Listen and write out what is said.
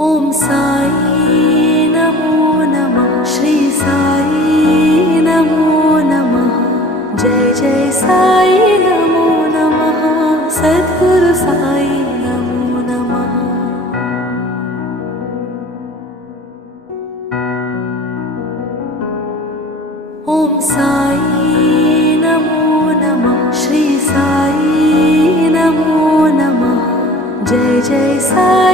ॐ साई नमो नमः। श्री साई नमो नमः। जय जय साई नमो नमः। सद्गुरु साई नमो नमः। ॐ साई नमो नमः। श्री साई नमो नमः। जय जय साई